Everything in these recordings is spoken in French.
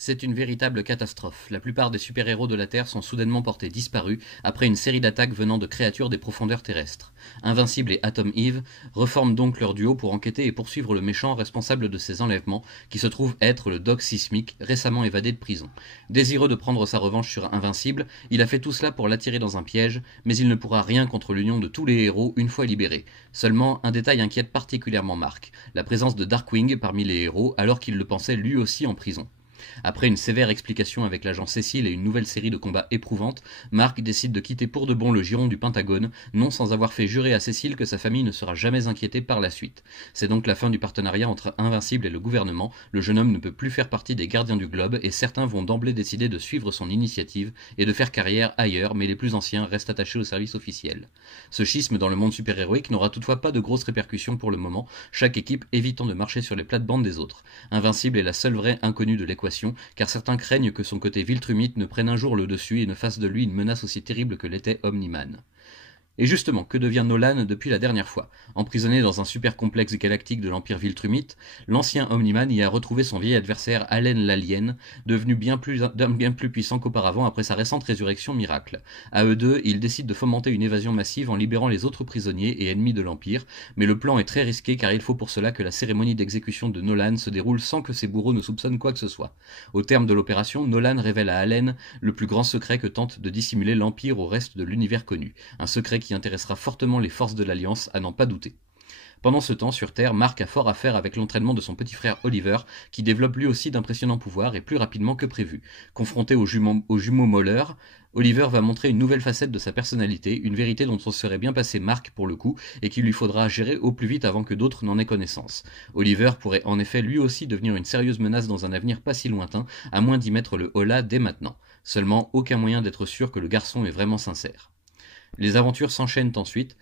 C'est une véritable catastrophe. La plupart des super-héros de la Terre sont soudainement portés disparus après une série d'attaques venant de créatures des profondeurs terrestres. Invincible et Atom Eve reforment donc leur duo pour enquêter et poursuivre le méchant responsable de ces enlèvements, qui se trouve être le Doc Sismic, récemment évadé de prison. Désireux de prendre sa revanche sur Invincible, il a fait tout cela pour l'attirer dans un piège, mais il ne pourra rien contre l'union de tous les héros une fois libérés. Seulement, un détail inquiète particulièrement Mark, la présence de Darkwing parmi les héros alors qu'il le pensait lui aussi en prison. Après une sévère explication avec l'agent Cécile et une nouvelle série de combats éprouvantes, Mark décide de quitter pour de bon le giron du Pentagone, non sans avoir fait jurer à Cécile que sa famille ne sera jamais inquiétée par la suite. C'est donc la fin du partenariat entre Invincible et le gouvernement, le jeune homme ne peut plus faire partie des gardiens du globe et certains vont d'emblée décider de suivre son initiative et de faire carrière ailleurs, mais les plus anciens restent attachés au service officiel. Ce schisme dans le monde super-héroïque n'aura toutefois pas de grosses répercussions pour le moment, chaque équipe évitant de marcher sur les plates-bandes des autres. Invincible est la seule vraie inconnue de l'équation, car certains craignent que son côté Viltrumite ne prenne un jour le dessus et ne fasse de lui une menace aussi terrible que l'était Omni-Man. Et justement, que devient Nolan depuis la dernière fois? Emprisonné dans un super complexe galactique de l'Empire Viltrumite, l'ancien Omni-Man y a retrouvé son vieil adversaire Allen l'Alien, devenu bien plus puissant qu'auparavant après sa récente résurrection miracle. À eux deux, ils décident de fomenter une évasion massive en libérant les autres prisonniers et ennemis de l'Empire, mais le plan est très risqué car il faut pour cela que la cérémonie d'exécution de Nolan se déroule sans que ses bourreaux ne soupçonnent quoi que ce soit. Au terme de l'opération, Nolan révèle à Allen le plus grand secret que tente de dissimuler l'Empire au reste de l'univers connu, un secret qui intéressera fortement les forces de l'Alliance, à n'en pas douter. Pendant ce temps, sur Terre, Mark a fort à faire avec l'entraînement de son petit frère Oliver, qui développe lui aussi d'impressionnants pouvoirs et plus rapidement que prévu. Confronté aux jumeaux Moller, Oliver va montrer une nouvelle facette de sa personnalité, une vérité dont on serait bien passé Mark pour le coup, et qu'il lui faudra gérer au plus vite avant que d'autres n'en aient connaissance. Oliver pourrait en effet lui aussi devenir une sérieuse menace dans un avenir pas si lointain, à moins d'y mettre le holà dès maintenant. Seulement, aucun moyen d'être sûr que le garçon est vraiment sincère. Les aventures s'enchaînent ensuite,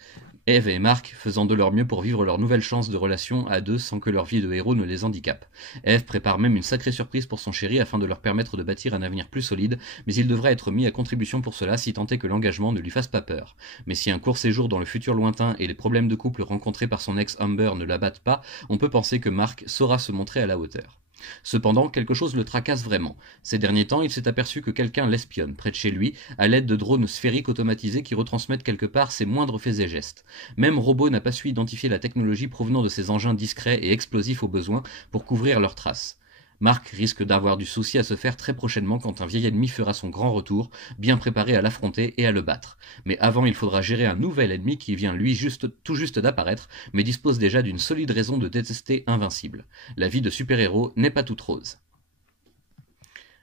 Eve et Mark faisant de leur mieux pour vivre leur nouvelle chance de relation à deux sans que leur vie de héros ne les handicape. Eve prépare même une sacrée surprise pour son chéri afin de leur permettre de bâtir un avenir plus solide, mais il devra être mis à contribution pour cela si tant est que l'engagement ne lui fasse pas peur. Mais si un court séjour dans le futur lointain et les problèmes de couple rencontrés par son ex Amber ne l'abattent pas, on peut penser que Mark saura se montrer à la hauteur. Cependant, quelque chose le tracasse vraiment. Ces derniers temps, il s'est aperçu que quelqu'un l'espionne, près de chez lui, à l'aide de drones sphériques automatisés qui retransmettent quelque part ses moindres faits et gestes. Même Robot n'a pas su identifier la technologie provenant de ces engins discrets et explosifs au besoin pour couvrir leurs traces. Mark risque d'avoir du souci à se faire très prochainement quand un vieil ennemi fera son grand retour, bien préparé à l'affronter et à le battre. Mais avant, il faudra gérer un nouvel ennemi qui vient lui tout juste d'apparaître, mais dispose déjà d'une solide raison de détester Invincible. La vie de super-héros n'est pas toute rose.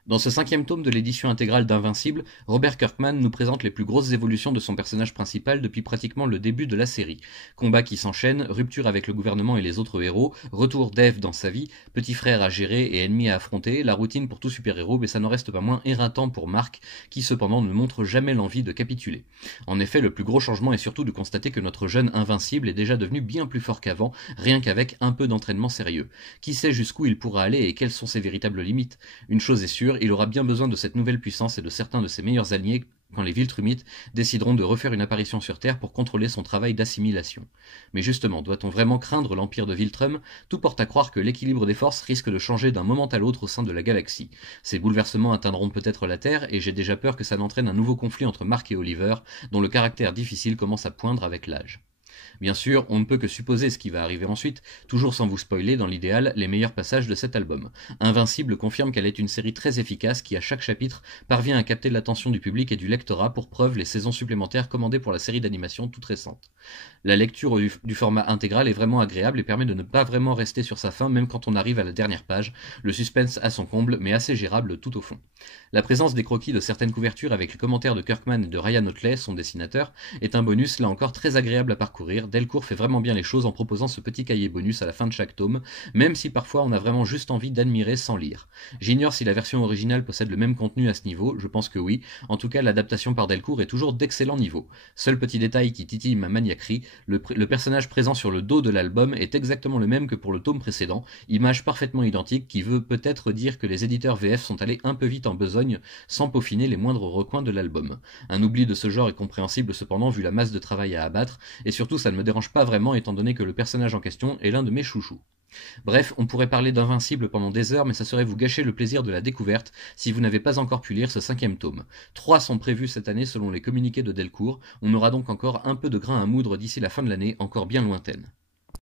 Dans ce 5e tome de l'édition intégrale d'Invincible, Robert Kirkman nous présente les plus grosses évolutions de son personnage principal depuis pratiquement le début de la série. Combats qui s'enchaînent, rupture avec le gouvernement et les autres héros, retour d'Eve dans sa vie, petit frère à gérer et ennemi à affronter, la routine pour tout super-héros, mais ça n'en reste pas moins éreintant pour Mark, qui cependant ne montre jamais l'envie de capituler. En effet, le plus gros changement est surtout de constater que notre jeune Invincible est déjà devenu bien plus fort qu'avant, rien qu'avec un peu d'entraînement sérieux. Qui sait jusqu'où il pourra aller et quelles sont ses véritables limites? Une chose est sûre, il aura bien besoin de cette nouvelle puissance et de certains de ses meilleurs alliés quand les Viltrumites décideront de refaire une apparition sur Terre pour contrôler son travail d'assimilation. Mais justement, doit-on vraiment craindre l'empire de Viltrum? Tout porte à croire que l'équilibre des forces risque de changer d'un moment à l'autre au sein de la galaxie. Ces bouleversements atteindront peut-être la Terre, et j'ai déjà peur que ça n'entraîne un nouveau conflit entre Mark et Oliver, dont le caractère difficile commence à poindre avec l'âge. Bien sûr, on ne peut que supposer ce qui va arriver ensuite, toujours sans vous spoiler dans l'idéal les meilleurs passages de cet album. Invincible confirme qu'elle est une série très efficace qui à chaque chapitre parvient à capter l'attention du public et du lectorat, pour preuve les saisons supplémentaires commandées pour la série d'animation toute récente. La lecture du format intégral est vraiment agréable et permet de ne pas vraiment rester sur sa faim même quand on arrive à la dernière page, le suspense à son comble mais assez gérable tout au fond. La présence des croquis de certaines couvertures avec les commentaires de Kirkman et de Ryan Otley, son dessinateur, est un bonus là encore très agréable à parcourir. Delcourt fait vraiment bien les choses en proposant ce petit cahier bonus à la fin de chaque tome, même si parfois on a vraiment juste envie d'admirer sans lire. J'ignore si la version originale possède le même contenu à ce niveau, je pense que oui, en tout cas l'adaptation par Delcourt est toujours d'excellent niveau. Seul petit détail qui titille ma maniaquerie, le personnage présent sur le dos de l'album est exactement le même que pour le tome précédent, image parfaitement identique qui veut peut-être dire que les éditeurs VF sont allés un peu vite en besogne sans peaufiner les moindres recoins de l'album. Un oubli de ce genre est compréhensible cependant vu la masse de travail à abattre, et surtout ça ne me dérange pas vraiment étant donné que le personnage en question est l'un de mes chouchous. Bref, on pourrait parler d'Invincible pendant des heures, mais ça serait vous gâcher le plaisir de la découverte si vous n'avez pas encore pu lire ce 5e tome. 3 sont prévus cette année selon les communiqués de Delcourt, on aura donc encore un peu de grain à moudre d'ici la fin de l'année, encore bien lointaine.